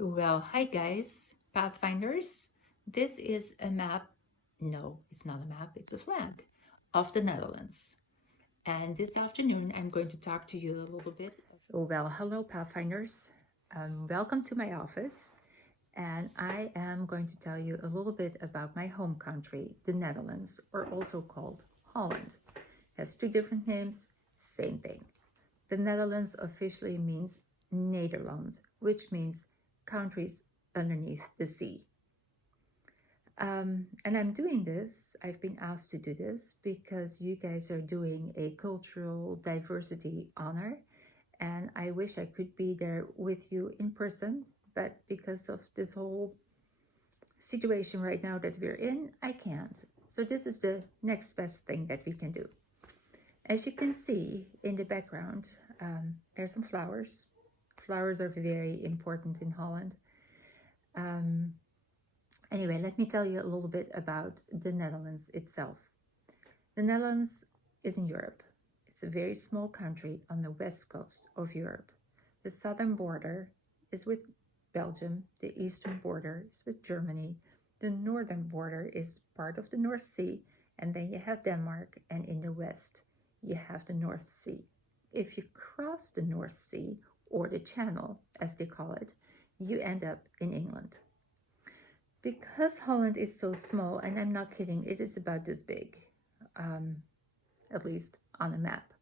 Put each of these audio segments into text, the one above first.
Well, hi guys, pathfinders. This is a map. No, it's not a map, it's a flag of the Netherlands. And this afternoon, I'm going to talk to you a little bit. Well, hello, pathfinders. Welcome to my office. And I am going to tell you a little bit about my home country, the Netherlands, or also called Holland. It has two different names, same thing. The Netherlands officially means Nederland, which means countries underneath the sea. And I'm doing this, I've been asked to do this because you guys are doing a cultural diversity honor, and I wish I could be there with you in person, but because of this whole situation right now that we're in, I can't. So this is the next best thing that we can do. As you can see in the background, there's some flowers. Flowers are very important in Holland. Anyway, let me tell you a little bit about the Netherlands itself. The Netherlands is in Europe. It's a very small country on the west coast of Europe. The southern border is with Belgium, the eastern border is with Germany, the northern border is part of the North Sea, and then you have Denmark, and in the west you have the North Sea. If you cross the North Sea, or the Channel as they call it, you end up in England. Because Holland is so small, and I'm not kidding, it is about this big, at least on a map.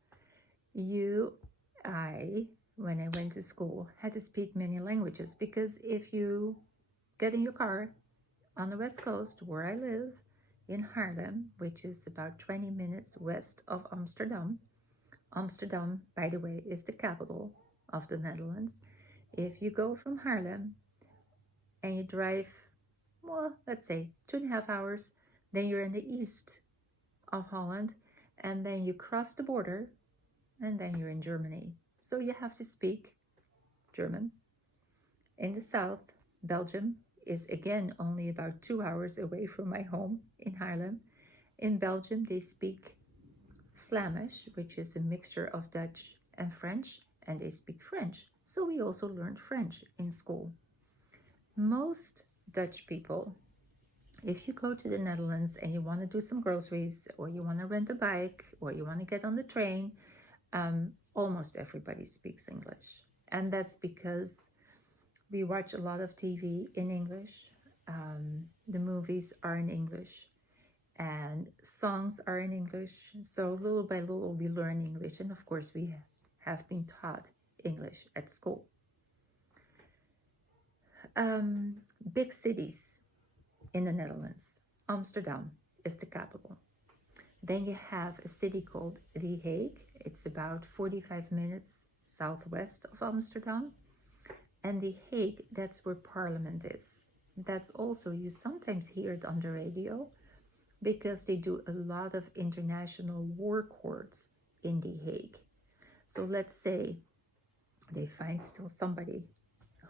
When I went to school, had to speak many languages because if you get in your car on the west coast where I live, in Haarlem, which is about 20 minutes west of Amsterdam. Amsterdam, by the way, is the capital of the Netherlands. If you go from Haarlem and you drive, well, let's say 2.5 hours, then you're in the east of Holland, and then you cross the border, and then you're in Germany. So you have to speak German. In the south, Belgium is again only about 2 hours away from my home in Haarlem. In Belgium, they speak Flemish, which is a mixture of Dutch and French, and they speak French. So we also learned French in school. Most Dutch people, if you go to the Netherlands and you want to do some groceries, or you want to rent a bike, or you want to get on the train, almost everybody speaks English. And that's because we watch a lot of TV in English. The movies are in English, and songs are in English. So little by little we learn English, and of course we have been taught English at school. Big cities in the Netherlands. Amsterdam is the capital. Then you have a city called The Hague. It's about 45 minutes southwest of Amsterdam. And The Hague, that's where Parliament is. That's also, you sometimes hear it on the radio, because they do a lot of international war courts in The Hague. So let's say they find still somebody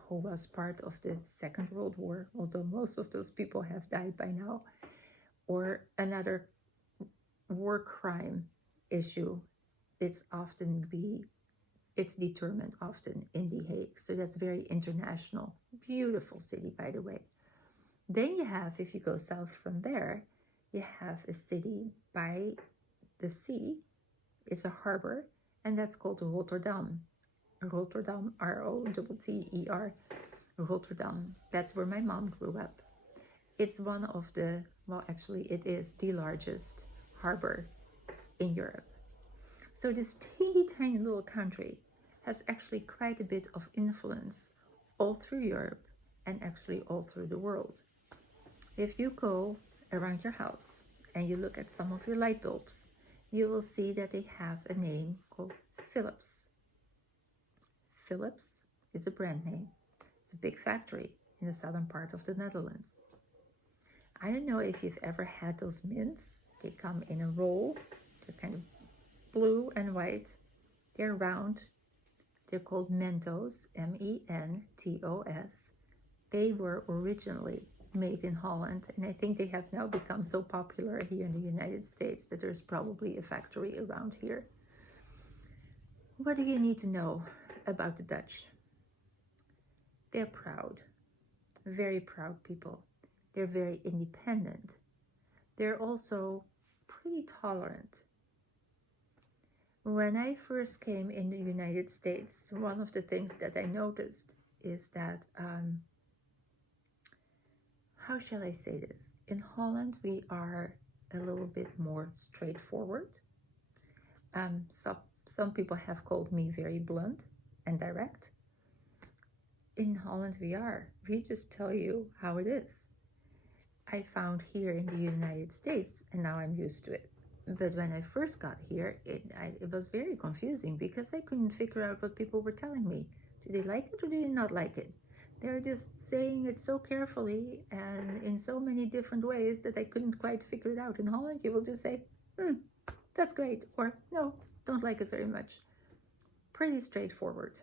who was part of the Second World War, although most of those people have died by now, or another war crime issue, it's determined often in The Hague. So that's very international. Beautiful city, by the way. Then you have, if you go south from there, you have a city by the sea. It's a harbor, and that's called Rotterdam. Rotterdam, R-O-T-T-E-R, Rotterdam. That's where my mom grew up. It's one of the, well, actually it is the largest harbor in Europe. So this teeny tiny little country has actually quite a bit of influence all through Europe and actually all through the world. If you go around your house and you look at some of your light bulbs, you will see that they have a name called Philips. Philips is a brand name. It's a big factory in the southern part of the Netherlands. I don't know if you've ever had those mints. They come in a roll. They're kind of blue and white. They're round. They're called Mentos, M-E-N-T-O-S. They were originally made in Holland, and I think they have now become so popular here in the United States that there's probably a factory around here. What do you need to know about the Dutch? They're proud. very proud people. They're very independent. They're also pretty tolerant. When I first came in the United States, one of the things that I noticed is that, how shall I say this? In Holland, we are a little bit more straightforward. Some people have called me very blunt and direct. In Holland, we just tell you how it is. I found here in the United States, and now I'm used to it. But when I first got here, it was very confusing because I couldn't figure out what people were telling me. Do they like it or do they not like it? They're just saying it so carefully and in so many different ways that I couldn't quite figure it out. In Holland, you will just say, that's great, or no, don't like it very much. Pretty straightforward.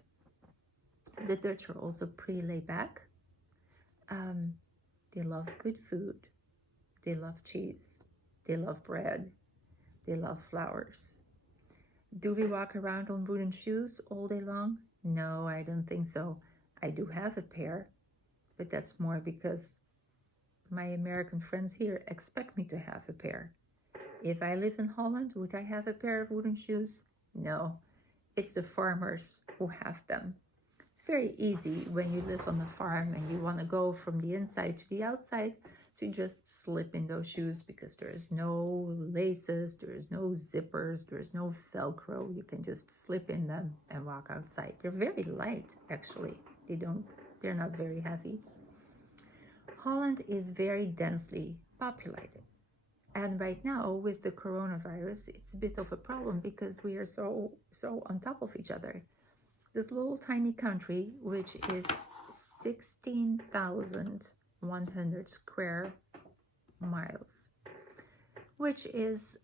The Dutch are also pretty laid back. They love good food. They love cheese. They love bread. They love flowers. Do we walk around on wooden shoes all day long? No, I don't think so. I do have a pair, but that's more because my American friends here expect me to have a pair. If I live in Holland, would I have a pair of wooden shoes? No, it's the farmers who have them. It's very easy when you live on a farm and you want to go from the inside to the outside to just slip in those shoes because there is no laces, there is no zippers, there is no Velcro. You can just slip in them and walk outside. They're very light, actually. They're not very heavy. Holland is very densely populated. And right now, with the coronavirus, it's a bit of a problem because we are so on top of each other. This little tiny country, which is 16,100 square miles, which is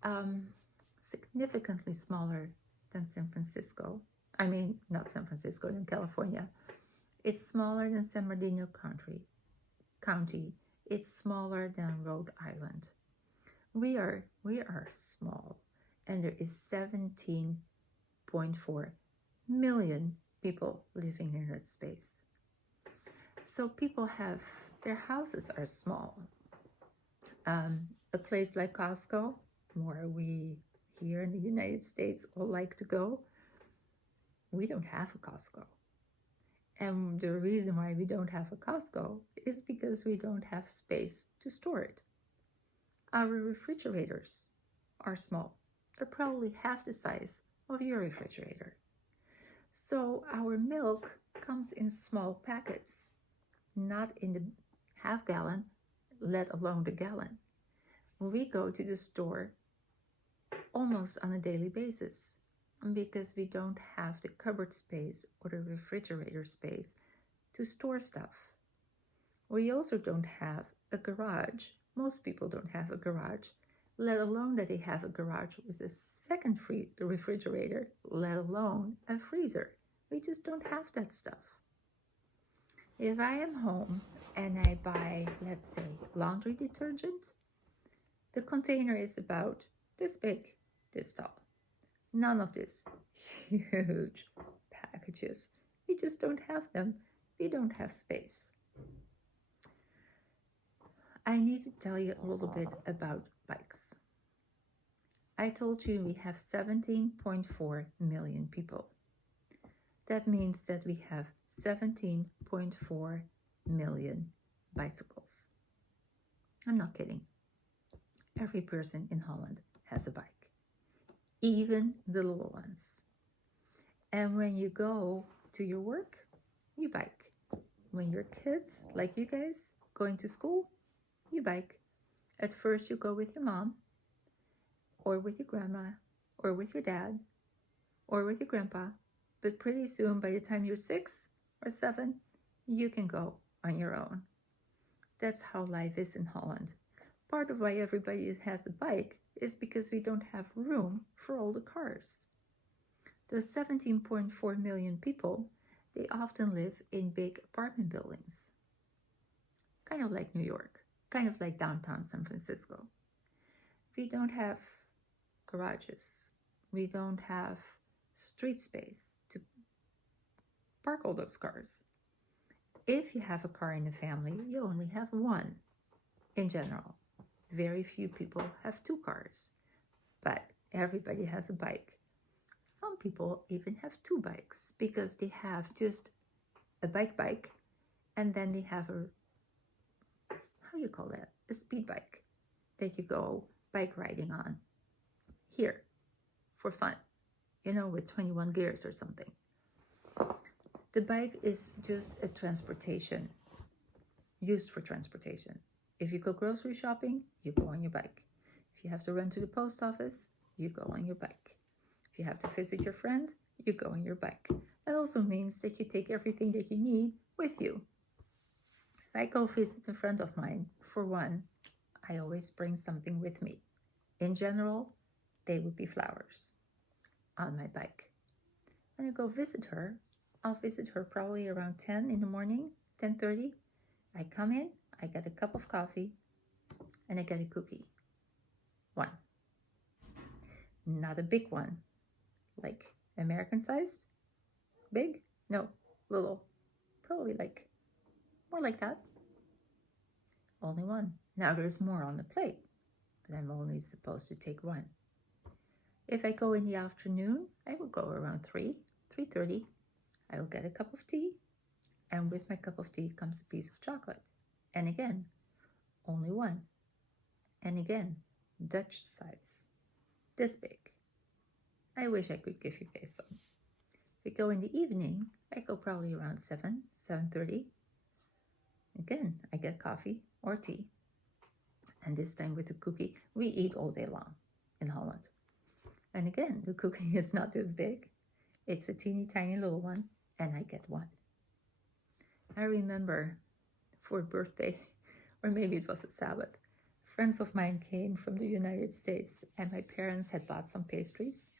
significantly smaller than San Francisco. I mean, not San Francisco, than California. It's smaller than San Bernardino County. It's smaller than Rhode Island. We are small, and there is 17.4 million people living in that space. So people their houses are small. A place like Costco, where we here in the United States all like to go, we don't have a Costco. And the reason why we don't have a Costco is because we don't have space to store it. Our refrigerators are small. They're probably half the size of your refrigerator. So our milk comes in small packets, not in the half gallon, let alone the gallon. We go to the store almost on a daily basis because we don't have the cupboard space or the refrigerator space to store stuff. We also don't have a garage. Most people don't have a garage, let alone that they have a garage with a second refrigerator, let alone a freezer. We just don't have that stuff. If I am home and I buy, let's say, laundry detergent, the container is about this big, this tall. None of this huge packages. We just don't have them. We don't have space. I need to tell you a little bit about bikes. I told you we have 17.4 million people. That means that we have 17.4 million bicycles. I'm not kidding. Every person in Holland has a bike, even the little ones. And when you go to your work, you bike. When your kids, like you guys, going to school, you bike. At first you go with your mom, or with your grandma, or with your dad, or with your grandpa, but pretty soon, by the time you're 6 or 7, you can go on your own. That's how life is in Holland. Part of why everybody has a bike is because we don't have room for all the cars. The 17.4 million people, they often live in big apartment buildings, kind of like New York, kind of like downtown San Francisco. We don't have garages. We don't have street space to park all those cars. If you have a car in the family, you only have one in general. Very few people have 2 cars, but everybody has a bike. Some people even have 2 bikes because they have just a bike, and then they have a, how do you call that? A speed bike that you go bike riding on here for fun, you know, with 21 gears or something. The bike is just a transportation, used for transportation. If you go grocery shopping, you go on your bike. If you have to run to the post office, you go on your bike. If you have to visit your friend, you go on your bike. That also means that you take everything that you need with you. If I go visit a friend of mine, for one, I always bring something with me. In general, they would be flowers on my bike. When I go visit her, I'll visit her probably around 10 in the morning, 10:30. I come in, I get a cup of coffee, and I get a cookie. One. Not a big one, like American sized. Big? No, little. Probably like, more like that. Only one. Now there's more on the plate, but I'm only supposed to take one. If I go in the afternoon, I will go around 3:30. I will get a cup of tea, and with my cup of tea comes a piece of chocolate. And again, only one. And again, Dutch size, this big. I wish I could give you guys some. If we go in the evening, I go probably around 7:30. Again, I get coffee or tea. And this time with the cookie, we eat all day long in Holland. And again, the cookie is not this big. It's a teeny tiny little one, and I get one. I remember for a birthday, or maybe it was a Sabbath, friends of mine came from the United States, and my parents had bought some pastries.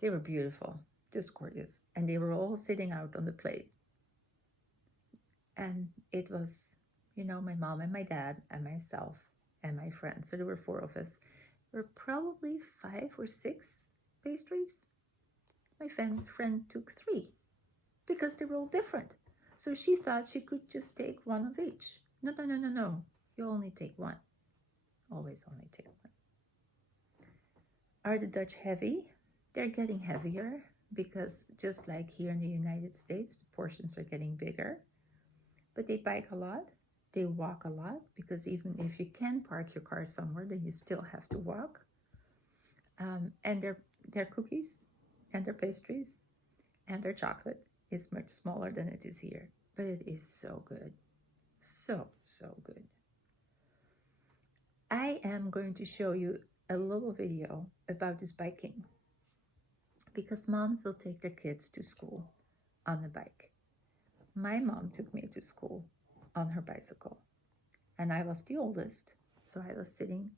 They were beautiful, just gorgeous, and they were all sitting out on the plate. And it was, you know, my mom and my dad and myself and my friend. So there were 4 of us. There were probably 5 or 6 pastries. My friend took 3 because they were all different. So she thought she could just take one of each. No. You only take one. Always only take one. Are the Dutch heavy? They're getting heavier because just like here in the United States, the portions are getting bigger. But they bike a lot. They walk a lot because even if you can park your car somewhere, then you still have to walk. And their cookies and their pastries and their chocolate is much smaller than it is here. But it is so good. So good. I am going to show you a little video about this biking because moms will take their kids to school on a bike. My mom took me to school on her bicycle, and I was the oldest, so I was sitting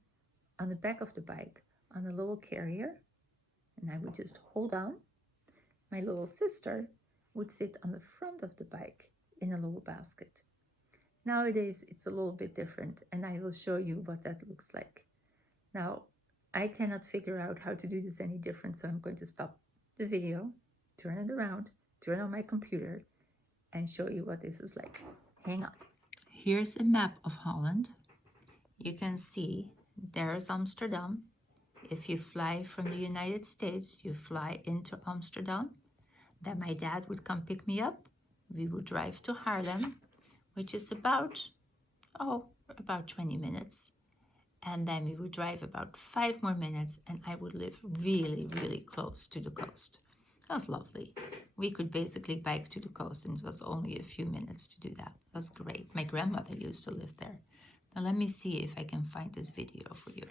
on the back of the bike on a little carrier, and I would just hold on. My little sister would sit on the front of the bike in a little basket. Nowadays, it's a little bit different, and I will show you what that looks like. Now, I cannot figure out how to do this any different, so I'm going to stop the video, turn it around, turn on my computer, and show you what this is like. Hang on. Here's a map of Holland. You can see there's Amsterdam. If you fly from the United States, you fly into Amsterdam. Then my dad would come pick me up. We would drive to Haarlem, which is about 20 minutes. And then we would drive about 5 more minutes, and I would live really, really close to the coast. That was lovely. We could basically bike to the coast, and it was only a few minutes to do that. It was great. My grandmother used to live there. Now let me see if I can find this video for you.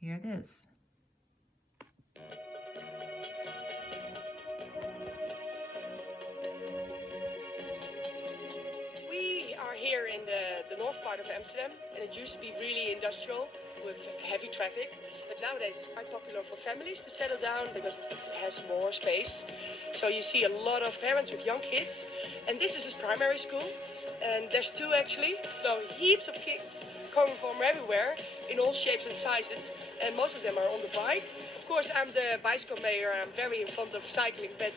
Here it is. We are here in the north part of Amsterdam, and it used to be really industrial with heavy traffic, but nowadays it's quite popular for families to settle down because it has more space. So you see a lot of parents with young kids, and this is his primary school, and there's 2 actually, so heaps of kids coming from everywhere in all shapes and sizes, and most of them are on the bike. Of course, I'm the bicycle mayor, I'm very fond of cycling, but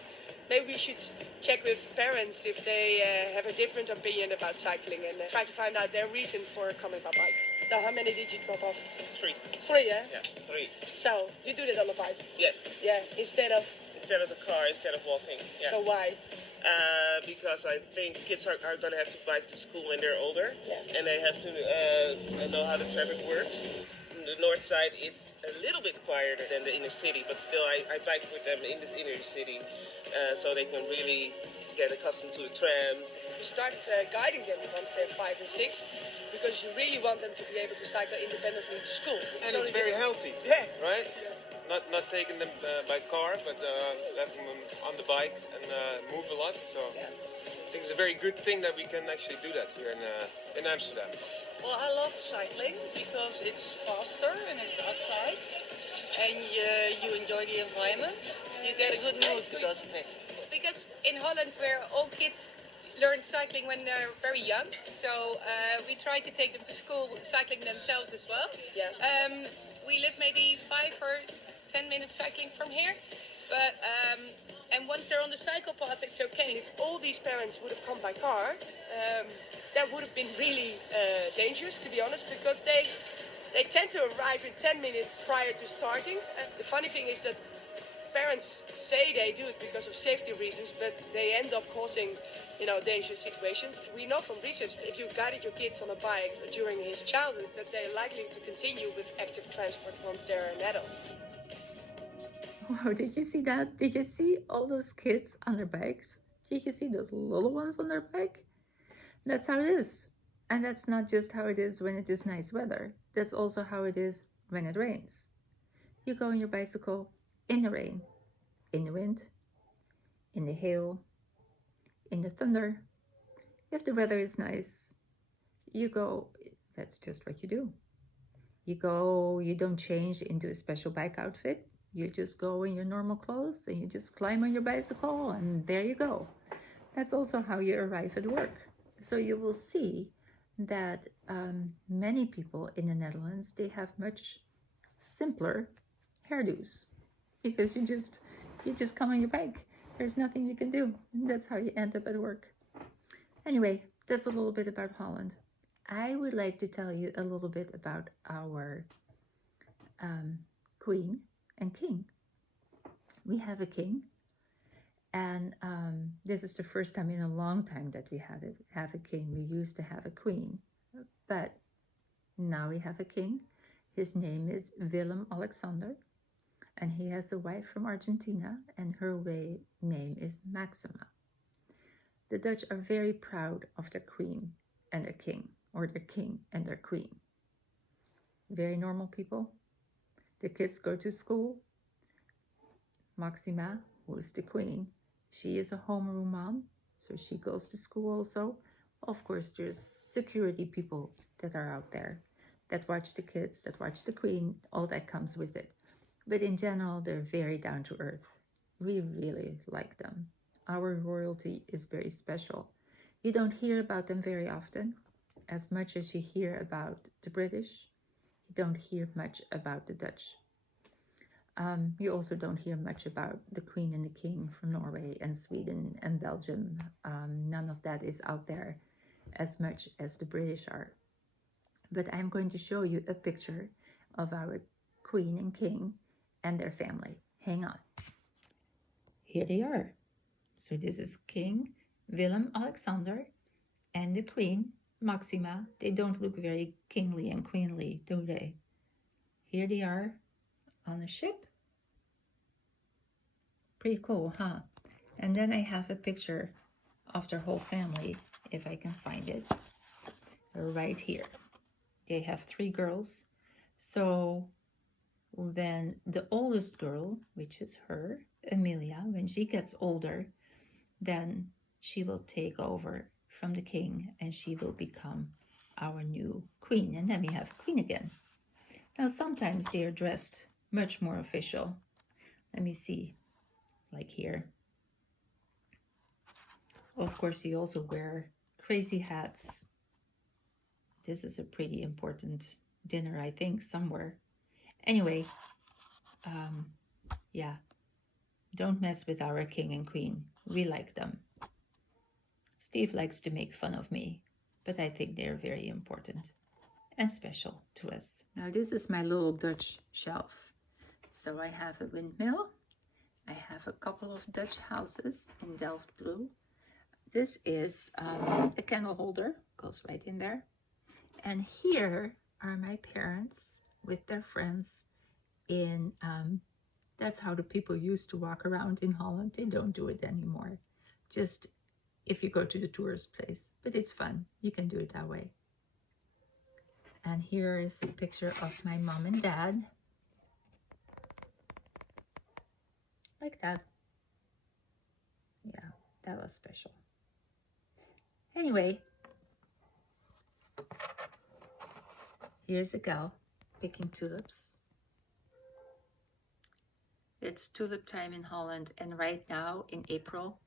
Maybe we should check with parents if they have a different opinion about cycling and try to find out their reason for coming by bike. Now, how many did you drop off? 3. 3, yeah? Yeah, 3. So, you do that on the bike? Yes. Yeah, instead of The car, instead of walking. Yeah. So why? Because I think kids are going to have to bike to school when they're older. Yeah. And they have to know how the traffic works. The north side is a little bit quieter than the inner city, but still I bike with them in this inner city so they can really get accustomed to the trams. You start guiding them once they're 5 or 6 because you really want them to be able to cycle independently to school. And it's very healthy, Yeah. right? Not taking them by car, but letting them on the bike and move a lot. So Yeah. I think it's a very good thing that we can actually do that here in Amsterdam. Well, I love cycling because it's faster and it's outside, and you enjoy the environment. You get a good mood because of it. Because in Holland, where all kids learn cycling when they're very young, so we try to take them to school cycling themselves as well. Yeah. We live maybe 5 or 10 minutes cycling from here, but and once they're on the cycle path, it's okay. If all these parents would have come by car, that would have been really dangerous, to be honest, because they tend to arrive in 10 minutes prior to starting. The funny thing is that parents say they do it because of safety reasons, but they end up causing, dangerous situations. We know from research that if you guided your kids on a bike during his childhood, that they're likely to continue with active transport once they're an adult. Wow, did you see that? Did you see all those kids on their bikes? Did you see those little ones on their bike? That's how it is. And that's not just how it is when it is nice weather. That's also how it is when it rains. You go on your bicycle in the rain, in the wind, in the hail, in the thunder. If the weather is nice, you go, that's just what you do. You go, you don't change into a special bike outfit. You just go in your normal clothes and you just climb on your bicycle and there you go. That's also how you arrive at work. So you will see that many people in the Netherlands, they have much simpler hairdos because you just come on your bike. There's nothing you can do. That's how you end up at work. Anyway, that's a little bit about Holland. I would like to tell you a little bit about our queen and king. We have a king, and this is the first time in a long time that we have a king. We used to have a queen, but now we have a king. His name is Willem-Alexander, and he has a wife from Argentina, and her name is Maxima. The Dutch are very proud of their queen and their king, or their king and their queen. Very normal people. The kids go to school. Maxima, who is the queen, she is a homeroom mom, so she goes to school also. Of course, there's security people that are out there that watch the kids, that watch the queen, all that comes with it. But in general, they're very down to earth. We really like them. Our royalty is very special. You don't hear about them very often, as much as you hear about the British. You don't hear much about the Dutch. You also don't hear much about the Queen and the King from Norway and Sweden and Belgium. None of that is out there as much as the British are. But I'm going to show you a picture of our Queen and King and their family. Hang on. Here they are. So this is King Willem-Alexander and the Queen Maxima. They don't look very kingly and queenly, do they? Here they are on a ship. Pretty cool, huh? And then I have a picture of their whole family, if I can find it, right here. They have 3 girls. So then the oldest girl, which is her, Amelia, when she gets older, then she will take over from the king and she will become our new queen. And then we have a queen again. Now sometimes they are dressed much more official. Let me see, like here. Of course, you also wear crazy hats. This is a pretty important dinner, I think, somewhere. Anyway, yeah, Don't mess with our king and queen. We like them. Steve likes to make fun of me, but I think they're very important and special to us. Now this is my little Dutch shelf. So I have a windmill. I have a couple of Dutch houses in Delft blue. This is a candle holder, goes right in there. And here are my parents with their friends in, that's how the people used to walk around in Holland. They don't do it anymore. Just if you go to the tourist place, but it's fun. You can do it that way. And here is a picture of my mom and dad. Like that. Yeah, that was special. Anyway, here's a gal picking tulips. It's tulip time in Holland, and right now in April,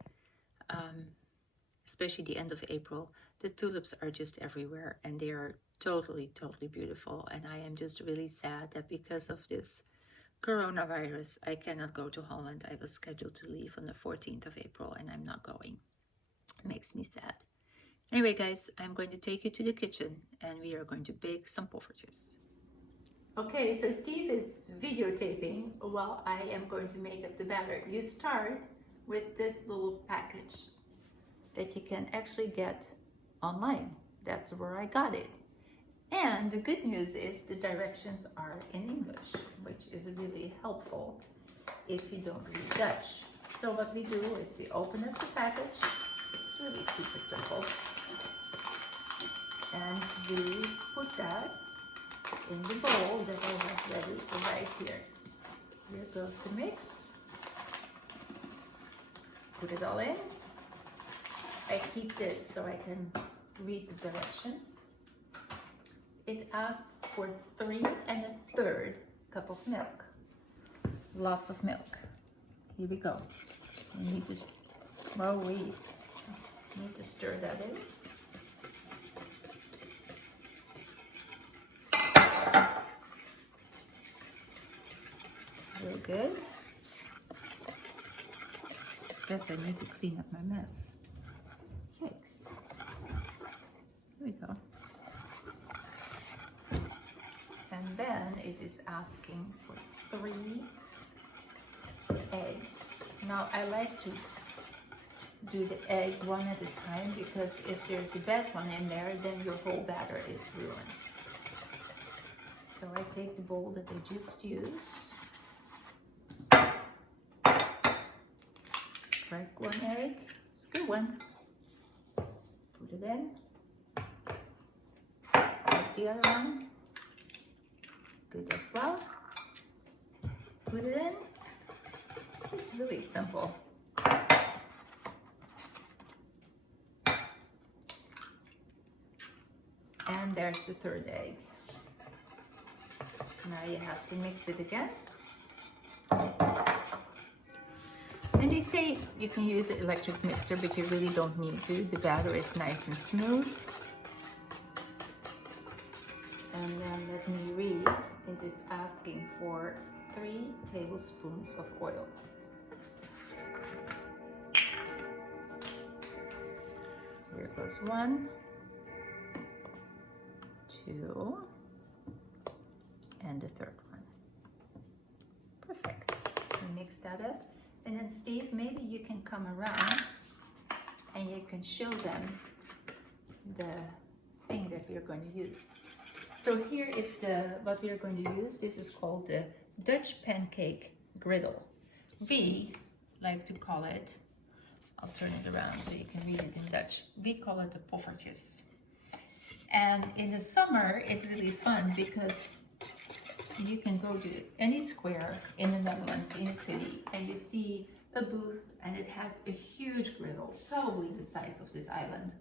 especially the end of April, the tulips are just everywhere, and they are totally beautiful. And I am just really sad that because of this coronavirus, I cannot go to Holland. I was scheduled to leave on the 14th of April, and I'm not going. It makes me sad. Anyway, guys, I'm going to take you to the kitchen, and we are going to bake some poffertjes. Okay, so Steve is videotaping while I am going to make up the batter. You start with this little package that you can actually get online. That's where I got it. And the good news is the directions are in English, which is really helpful if you don't read Dutch. So what we do is we open up the package. It's really super simple. And we put that in the bowl that I have ready right here. Here goes the mix. Put it all in. I keep this so I can read the directions. It asks for 3 1/3 cup of milk. Lots of milk. Here we go. We need to, well, we need to stir that in. Real good. Guess I need to clean up my mess. Yikes. Here we go. And then it is asking for 3 eggs. Now I like to do the egg one at a time, because if there's a bad one in there, then your whole batter is ruined. So I take the bowl that I just used, crack 1 egg, screw one, put it in, crack the other one, good as well, put it in. So it's really simple. And there's the 3rd egg. Now you have to mix it again. And they say you can use an electric mixer, but you really don't need to. The batter is nice and smooth. And then let me read. It is asking for 3 tablespoons of oil. Here goes 1, 2, and the 3rd one. Perfect. We mix that up. And then Steve, maybe you can come around and you can show them the thing that we're going to use. So here is what we're going to use. This is called the Dutch pancake griddle. We like to call it, I'll turn it around so you can read it in Dutch. We call it the poffertjes. And in the summer, it's really fun because you can go to any square in the Netherlands, in a city, and you see a booth, and it has a huge griddle, probably the size of this island.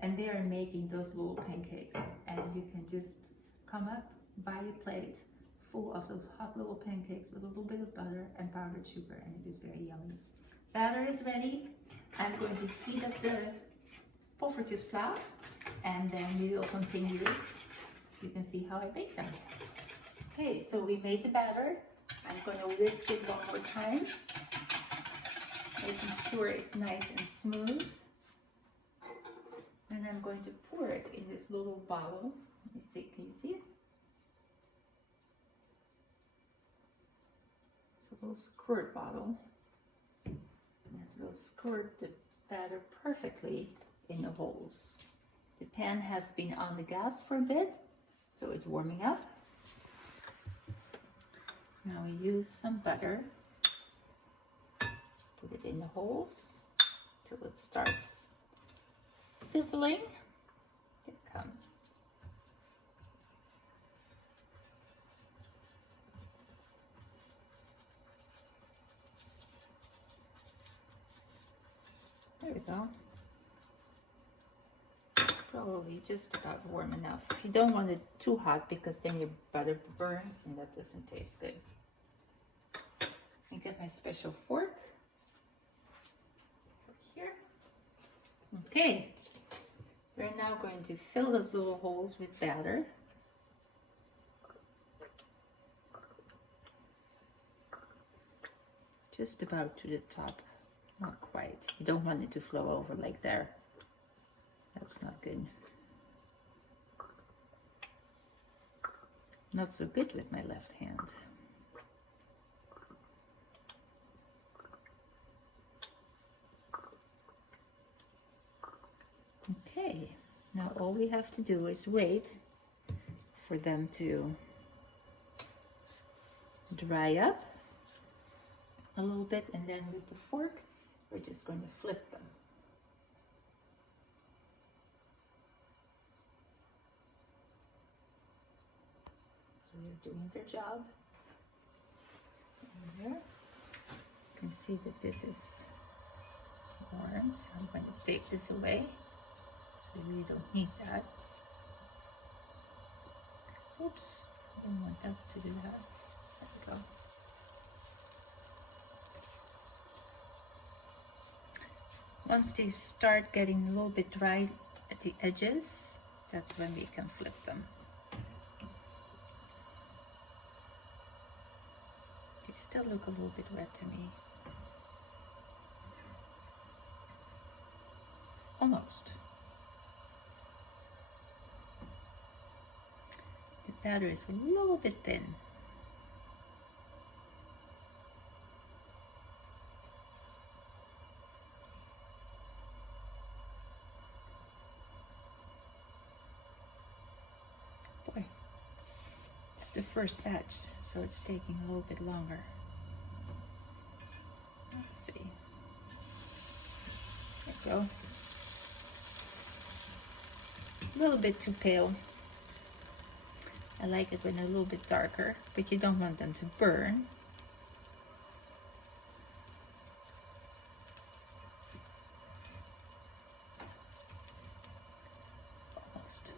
And they are making those little pancakes, and you can just come up, buy a plate full of those hot little pancakes with a little bit of butter and powdered sugar, and it is very yummy. Batter is ready. I'm going to heat up the poffertjes plate, and then we will continue. You can see how I bake them. Okay, so we made the batter. I'm going to whisk it one more time. making sure it's nice and smooth. And I'm going to pour it in this little bottle. Let me see, can you see it? It's a little squirt bottle. And it will squirt the batter perfectly in the holes. The pan has been on the gas for a bit, so it's warming up. Now we use some butter. Put it in the holes till it starts sizzling. Here it comes. There we go. It's probably just about warm enough. You don't want it too hot because then your butter burns and that doesn't taste good. I get my special fork here. Okay, we're now going to fill those little holes with batter. Just about to the top, not quite. You don't want it to flow over like there. That's not good. Not so good with my left hand. Okay, now all we have to do is wait for them to dry up a little bit, and then with the fork, we're just going to flip them. So they're doing their job. Over here. You can see that this is warm, so I'm going to take this away. So we really don't need that. Oops, I don't want that to do that. There we go. Once they start getting a little bit dry at the edges, that's when we can flip them. They still look a little bit wet to me. Almost. The batter is a little bit thin. Boy, it's the first batch, so it's taking a little bit longer. Let's see. There we go. A little bit too pale. I like it when they're a little bit darker, but you don't want them to burn. Almost.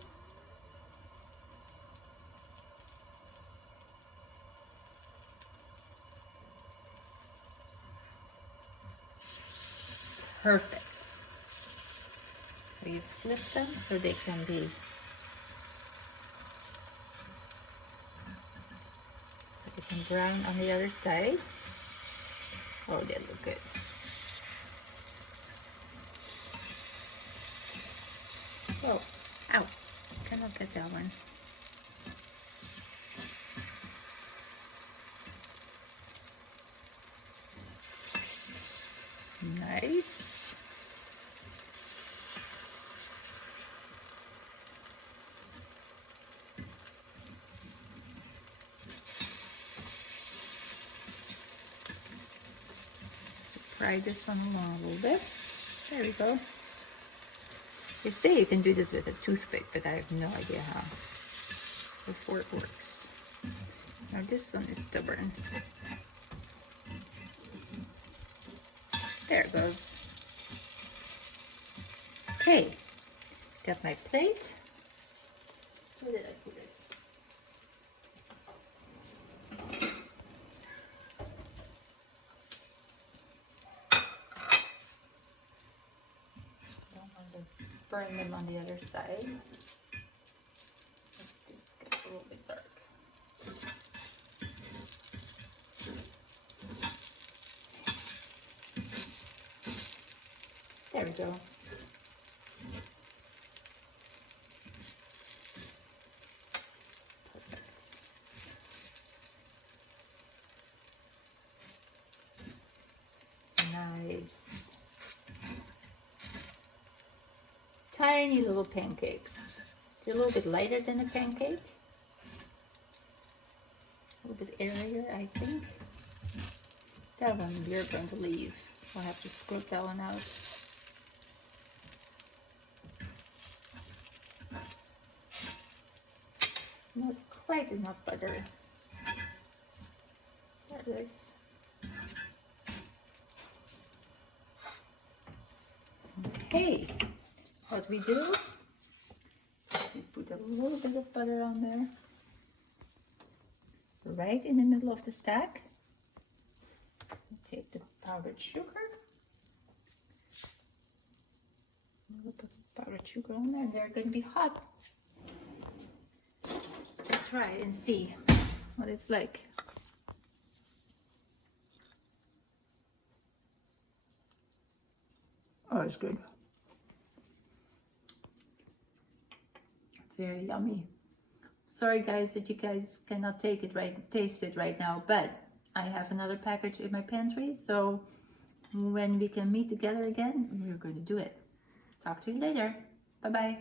Perfect. So you flip them so they can be and brown on the other side. Oh, they look good. Oh, ow, cannot get that one. Nice. Fry this one along a little bit. There we go. They say you can do this with a toothpick, but I have no idea how. The fork works. Now this one is stubborn. There it goes. Okay, got my plate. Where did I put it? Burn them on the other side. This gets a little bit dark. we go. Perfect. Nice. Tiny little pancakes. They're a little bit lighter than a pancake. A little bit airier, I think. That one we're going to leave. We'll have to scrape that one out. Not quite enough butter. There it is. Okay, what we do, we put a little bit of butter on there, right in the middle of the stack. Take the powdered sugar, a little bit of powdered sugar on there, and they're going to be hot. Try and see what it's like. Oh, it's good. Very yummy. Sorry guys that you guys cannot taste it right now, but I have another package in my pantry, so when we can meet together again, we're going to do it. Talk to you later. Bye bye.